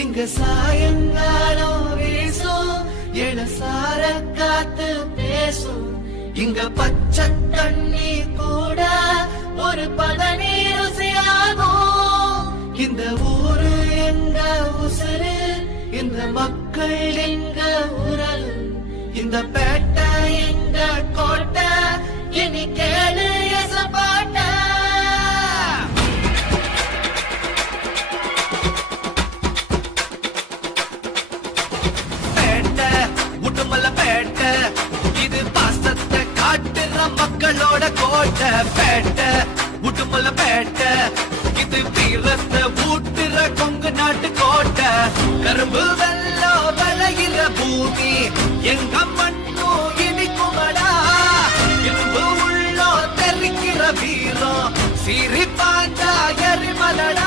இங்க சாயங்காலம் வீசும் இளசார காத்து பேசும். இங்க பச்சை தண்ணி கூட ஒரு பதநீர் ருசியாகும். இந்த ஊரு எங்க உசுரு, இந்த மக்கள் எங்க உரல், இந்த பேட்டை எங்க கோட்டை, இனி கேளு எசப்பாட்ட. பேட்டை முட்டுமல்ல பேட்டை, இது பாசத்தை காட்டுற மக்களோட கோட்டை. பேட்டை முட்டுமல்ல பேட்டை, இது வீரத்தை ஊட்டுற கொங்கு நாட்டு கோட்டை. கரும்பு வெள்ளம் விளையிற பூமி எங்க மண்ணும் இனிக்குமடா. இரும்பு உள்ளோ தெரிக்கிற வீரம் சீறி பாஞ்சா எரிமலடா.